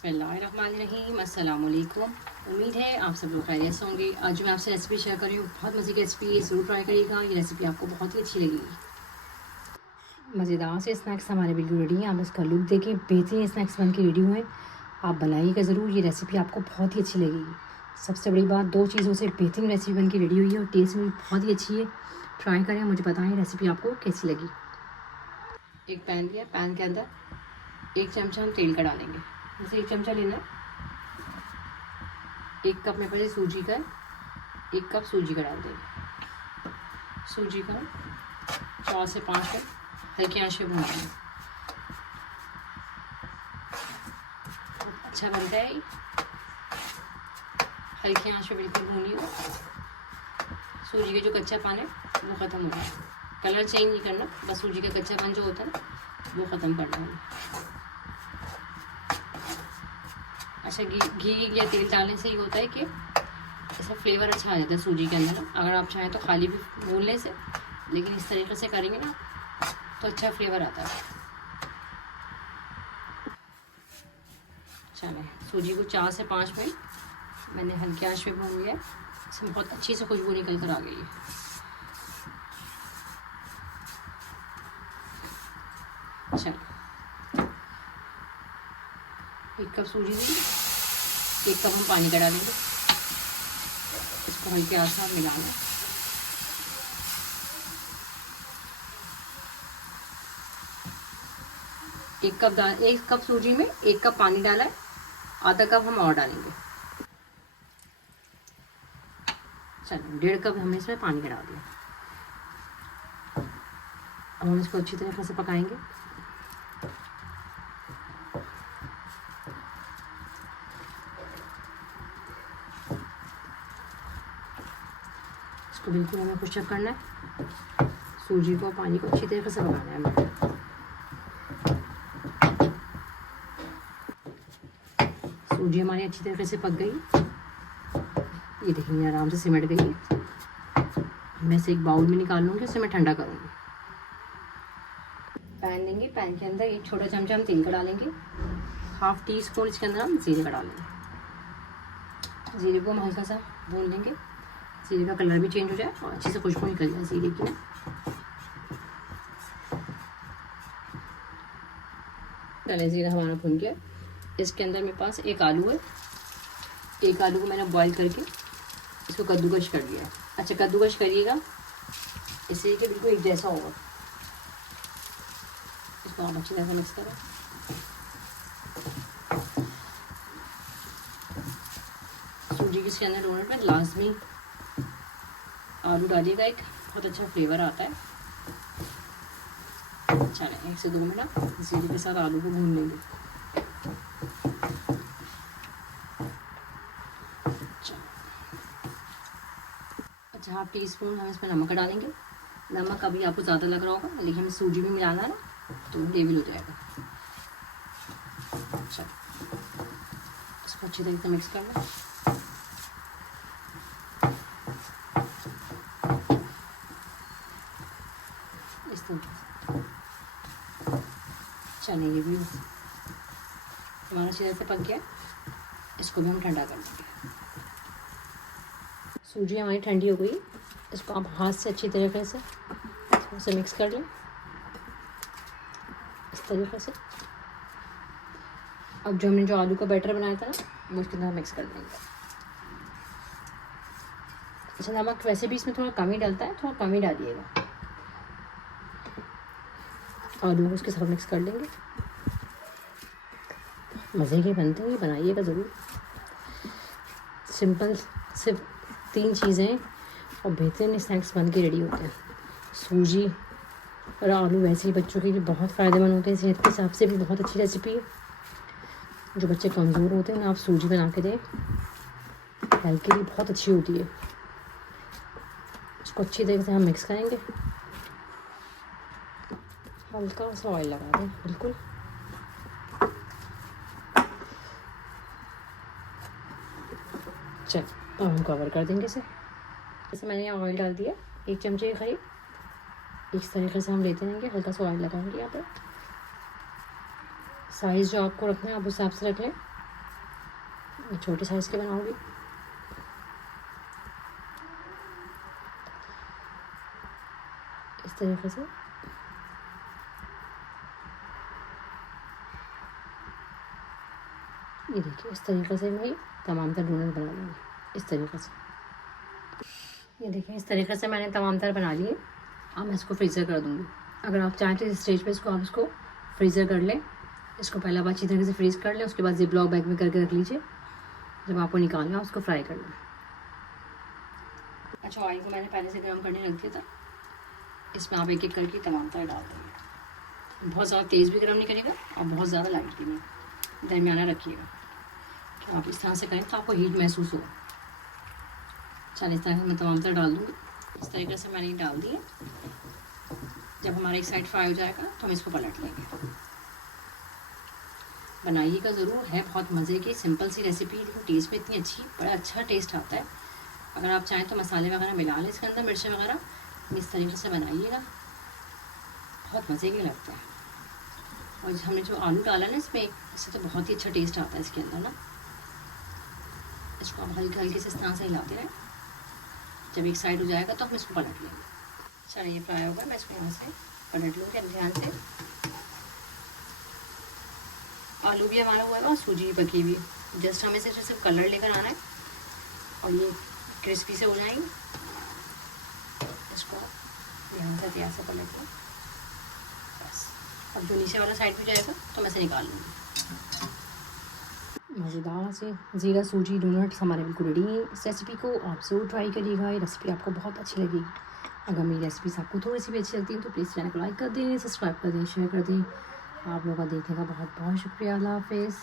बिस्मिल्लाहिर्रहमानिर्रहीम, अस्सलाम वालेकुम। उम्मीद है आप सब लोग खैरियत से होंगे। आज मैं आपसे रेसिपी शेयर कर रही हूँ, बहुत मज़े की रेसिपी है, ज़रूर ट्राई करिएगा। ये रेसिपी आपको बहुत ही अच्छी लगेगी। मज़ेदार से स्नैक्स हमारे बिल्कुल रेडी हैं। आप इसका लुक देखें, बेहतरीन स्नैक्स बन के रेडी हुए हैं। आप बनाइएगा ज़रूर, ये रेसिपी आपको बहुत ही अच्छी लगेगी। सबसे बड़ी बात, 2 चीज़ों से बेहतरीन रेसिपी बन के रेडी हुई है और टेस्ट में बहुत ही अच्छी है। ट्राई करें, मुझे बताएं रेसिपी आपको कैसी लगी। एक पैन लिया, पैन के अंदर 1 चमचा हम तेल का डालेंगे। जैसे 1 चमचा लेना है। 1 कप मेरे पास सूजी का है, 1 कप सूजी का डाल देंगे। सूजी का 4 से 5 मिनट हल्की आंच पे भून लेंगे। अच्छा बनता है, हल्की आंच पे बिल्कुल भूनिए। सूजी का जो कच्चा पान है वो ख़त्म हो जाए। कलर चेंज नहीं करना, बस सूजी का कच्चा पान जो होता है ना वो ख़त्म करना है। अच्छा, घी या तेल डालने से ये होता है कि ऐसा फ्लेवर अच्छा आ जाता है सूजी के अंदर ना। अगर आप चाहें तो खाली भी भूनने से, लेकिन इस तरीके से करेंगे ना तो अच्छा फ्लेवर आता है। चलें, सूजी को 4 से 5 मिनट मैंने हल्की आंच पे भून लिया है। इसमें बहुत अच्छी से खुशबू निकल कर आ गई है। अच्छा, 1 कप सूजी दी, 1 कप हम पानी का डालेंगे। इसको हल्के आंच में मिलाना है। एक कप सूजी में 1 कप पानी डाला है, आधा कप हम और डालेंगे। चलो, 1.5 कप हमने इसमें पानी का डाल दिया। अब हम इसको अच्छी तरीके से पकाएंगे। इसको बिल्कुल हमें खुशक करना है। सूजी को पानी को अच्छी तरीके से पकाना है हमें। सूजी हमारी अच्छी तरीके से पक गई, ये देखिए आराम से सिमट गई है। मैं इसे एक बाउल में निकाल लूँगी, उसे मैं ठंडा करूँगी। पैन लेंगे, पैन के अंदर 1 छोटा चमचा हम तेल का डालेंगे। 1/2 टीस्पून इसके अंदर हम जीरे का डालेंगे। जीरे को हम हल्का सा भून लेंगे, जीरे का कलर भी चेंज हो जाए और अच्छे से खुशबू निकल जाए जीरे की। चले, जीरा हमारा भून गया। इसके अंदर मेरे पास 1 आलू है। 1 आलू को मैंने बॉईल करके इसको कद्दूकश कर दिया है। अच्छा, कद्दूकश करिएगा इससे कि बिल्कुल एक जैसा होगा। इसको आप अच्छी तरह से मिक्स करें। सूजी के अंदर डोनट में लाजमी आलू डालिएगा, एक बहुत अच्छा फ्लेवर आता है। अच्छा, 1 से 2 मिनट जीरे के साथ आलू को भून लेंगे। अच्छा, 1/2 टीस्पून हम इसमें नमक डालेंगे। नमक अभी आपको ज़्यादा लग रहा होगा, लेकिन हमें सूजी में मिलाना है ना तो लेवल हो जाएगा। अच्छा, इसको अच्छी तरीके से मिक्स कर लें। इस तरीके से चने ये भी हमारा अच्छी तरह से पक गया। इसको भी हम ठंडा कर देंगे। सूजी हमारी ठंडी हो गई, इसको आप हाथ से अच्छी तरीके से उसे मिक्स कर लें, इस तरीके से। अब जो हमने आलू का बैटर बनाया था ना वो उसके अंदर मिक्स कर देंगे। अच्छा, नमक वैसे भी इसमें थोड़ा कम ही डलता है, थोड़ा कम ही डालिएगा। आलू को उसके साथ मिक्स कर लेंगे। मज़े के बनते हैं, बनाइएगा ज़रूर। सिंपल, सिर्फ 3 चीज़ें और बेहतरीन स्नैक्स बन के रेडी होते हैं। सूजी और आलू वैसे ही बच्चों के लिए बहुत फ़ायदेमंद होते हैं, सेहत के हिसाब से भी बहुत अच्छी रेसिपी है। जो बच्चे कमज़ोर होते हैं ना, आप सूजी बना के दें, हेल्थ के लिए बहुत अच्छी होती है। इसको अच्छी तरीके से हम मिक्स करेंगे। हल्का सा ऑयल लगा दें, बिल्कुल। चल, अब हम कवर कर देंगे इसे। जैसे मैंने यहाँ ऑयल डाल दिया, 1 चमचे करीब। इस तरीके से हम लेते रहेंगे, हल्का सा ऑयल लगाएंगे यहाँ पे। साइज़ जो आपको रखना है आप उस हिसाब से रख लें। मैं छोटे साइज़ के बनाऊँगी। इस तरीके से ये देखिए, इस तरीके से मैं तमाम तर डोनट बना लूँगी। इस तरीके से ये देखिए, इस तरीके से मैंने तमाम तर बना लिए। अब मैं इसको फ्रीज़र कर दूँगी। अगर आप चाहें तो इस स्टेज पे इसको आप इसको फ्रीज़र कर लें। इसको पहले आप अच्छी तरीके से फ्रीज़ कर लें, उसके बाद ज़िप-लॉक बैग में करके रख लीजिए। जब आपको निकालना है उसको फ्राई कर लें। अच्छा, ऑयल को मैंने पहले से गर्म करने रख दिया था। इसमें आप एक एक करके तमाम तर डाल देंगे। बहुत ज़्यादा तेज़ भी गर्म नहीं करेगा और बहुत ज़्यादा लाइट भी नहीं, दरमियाना रखिएगा। कि आप इस तरह से करें तो आपको हीट महसूस हो। चलिए, इस तरह से मैं तमाम तर डाल दूँगी। इस तरीके से मैंने डाल दिए। जब हमारा एक साइड फ्राई हो जाएगा तो हम इसको पलट लेंगे। बनाइएगा ज़रूर, है बहुत मज़े की सिंपल सी रेसिपी, लेकिन टेस्ट में इतनी अच्छी, बड़ा अच्छा टेस्ट आता है। अगर आप चाहें तो मसाले वगैरह मिला लें इसके अंदर, मिर्चें वगैरह। इस तरीके से बनाइएगा, बहुत मज़े के लगता है। और हमने जो आलू डाला ना इसमें, इससे तो बहुत ही अच्छा टेस्ट आता है इसके अंदर ना। इसको आप हल्के हल्के से इस तरह से हिलाते रहें। जब एक साइड हो जाएगा तो हम इसको पलट लेंगे। चलिए, ये फ्राई होगा, मैं इसको यहाँ से पलट लूँगी। अब ध्यान से, आलू भी हमारा हुआ है और सूजी भी पकी हुई। जस्ट हमें सिर्फ कलर लेकर आना है और ये क्रिस्पी से हो जाएंगे। इसको ध्यान से तैयार से पलट लो बस। अब जो नीचे वाला साइड भी जाएगा तो मैं से निकाल लूँगी। मज़ेदार से ज़ीरा सूजी डोनट्स हमारे बिल्कुल रेडी हैं। इस रेसिपी को आप ज़रूर ट्राई करिएगा। ये रेसिपी आपको बहुत अच्छी लगेगी। अगर मेरी रेसिपीज़ आपको थोड़ी सी भी अच्छी लगती है तो प्लीज़ चैनल को लाइक कर दें, सब्सक्राइब कर दें, शेयर कर दें। आप लोगों का देखने का बहुत बहुत शुक्रिया। अल्लाह हाफ़िज़।